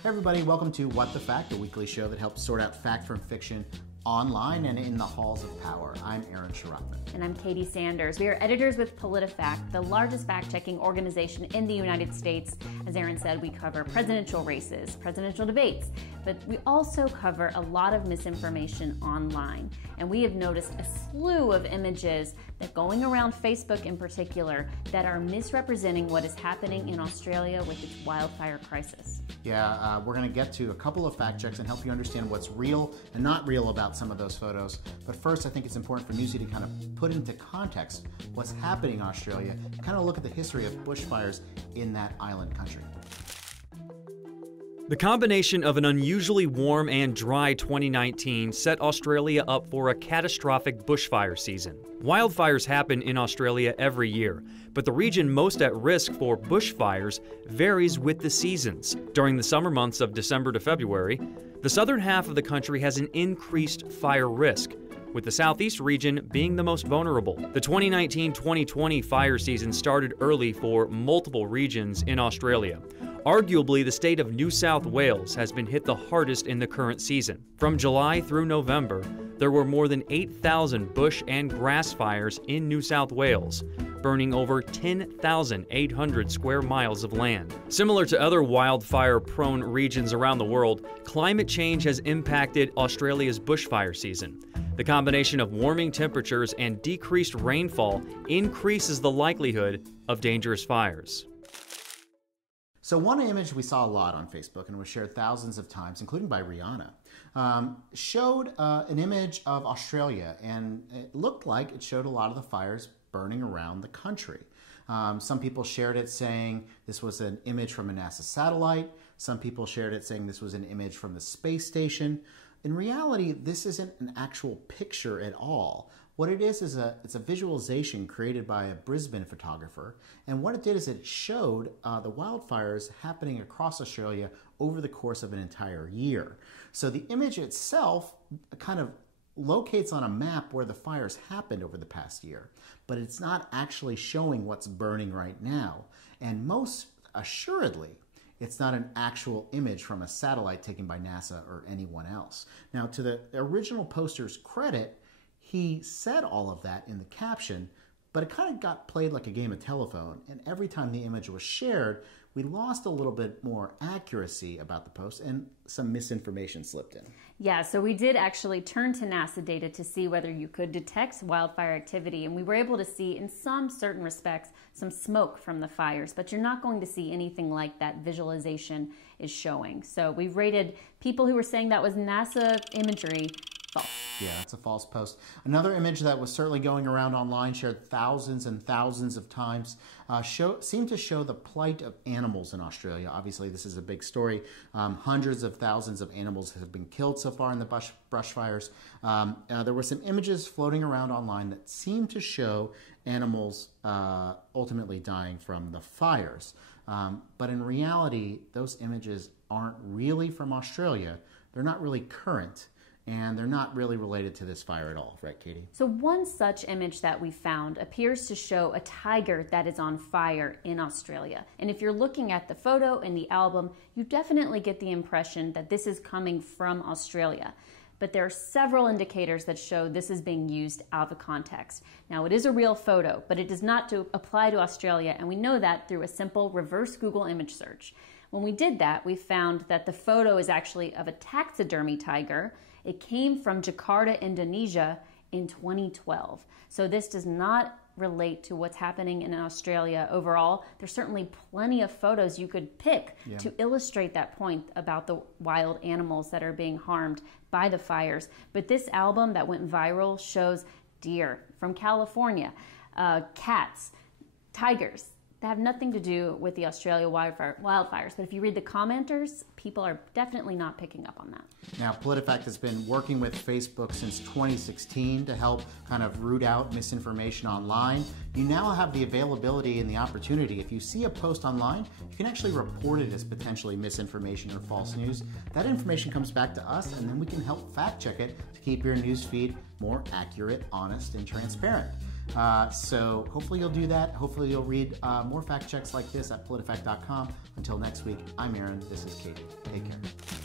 Hey everybody, welcome to What the Fact, a weekly show that helps sort out fact from fiction online and in the halls of power. I'm Aaron Sharotman. And I'm Katie Sanders. We are editors with PolitiFact, the largest fact-checking organization in the United States. As Aaron said, we cover presidential races, presidential debates, but we also cover a lot of misinformation online. And we have noticed a slew of images that going around Facebook in particular that are misrepresenting what is happening in Australia with its wildfire crisis. Yeah, we're going to get to a couple of fact checks and help you understand what's real and not real about some of those photos. But first, I think it's important for Newsy to kind of put into context what's happening in Australia and kind of look at the history of bushfires in that island country. The combination of an unusually warm and dry 2019 set Australia up for a catastrophic bushfire season. Wildfires happen in Australia every year, but the region most at risk for bushfires varies with the seasons. During the summer months of December to February, the southern half of the country has an increased fire risk, with the southeast region being the most vulnerable. The 2019-2020 fire season started early for multiple regions in Australia. Arguably, the state of New South Wales has been hit the hardest in the current season. From July through November, there were more than 8,000 bush and grass fires in New South Wales, burning over 10,800 square miles of land. Similar to other wildfire-prone regions around the world, climate change has impacted Australia's bushfire season. The combination of warming temperatures and decreased rainfall increases the likelihood of dangerous fires. So one image we saw a lot on Facebook and was shared thousands of times, including by Rihanna, showed an image of Australia, and it looked like it showed a lot of the fires burning around the country. Some people shared it saying this was an image from a NASA satellite. Some people shared it saying this was an image from the space station. In reality, this isn't an actual picture at all. What it is it's a visualization created by a Brisbane photographer, and what it did is it showed the wildfires happening across Australia over the course of an entire year. So the image itself kind of locates on a map where the fires happened over the past year, but it's not actually showing what's burning right now. And most assuredly, it's not an actual image from a satellite taken by NASA or anyone else. Now, to the original poster's credit, he said all of that in the caption, but it kind of got played like a game of telephone, and every time the image was shared, we lost a little bit more accuracy about the post and some misinformation slipped in. Yeah, so we did actually turn to NASA data to see whether you could detect wildfire activity, and we were able to see, in some certain respects, some smoke from the fires, but you're not going to see anything like that visualization is showing. So we rated people who were saying that was NASA imagery false. Yeah, it's a false post. Another image that was certainly going around online, shared thousands and thousands of times, seemed to show the plight of animals in Australia. Obviously, this is a big story. Hundreds of thousands of animals have been killed so far in the brush fires. There were some images floating around online that seemed to show animals ultimately dying from the fires. But in reality, those images aren't really from Australia. They're not really current. And they're not really related to this fire at all, right, Katie? So one such image that we found appears to show a tiger that is on fire in Australia. And if you're looking at the photo in the album, you definitely get the impression that this is coming from Australia. But there are several indicators that show this is being used out of context. Now, it is a real photo, but it does not apply to Australia, and we know that through a simple reverse Google image search. When we did that, we found that the photo is actually of a taxidermy tiger. It came from Jakarta, Indonesia in 2012. So this does not relate to what's happening in Australia overall. There's certainly plenty of photos you could pick to illustrate that point about the wild animals that are being harmed by the fires. But this album that went viral shows deer from California, cats, tigers. That have nothing to do with the Australia wildfires. But if you read the commenters, people are definitely not picking up on that. Now, PolitiFact has been working with Facebook since 2016 to help kind of root out misinformation online. You now have the availability and the opportunity. If you see a post online, you can actually report it as potentially misinformation or false news. That information comes back to us, and then we can help fact check it to keep your news feed more accurate, honest, and transparent. So hopefully you'll do that. Hopefully you'll read more fact checks like this at PolitiFact.com. Until next week, I'm Aaron. This is Katie. Take care.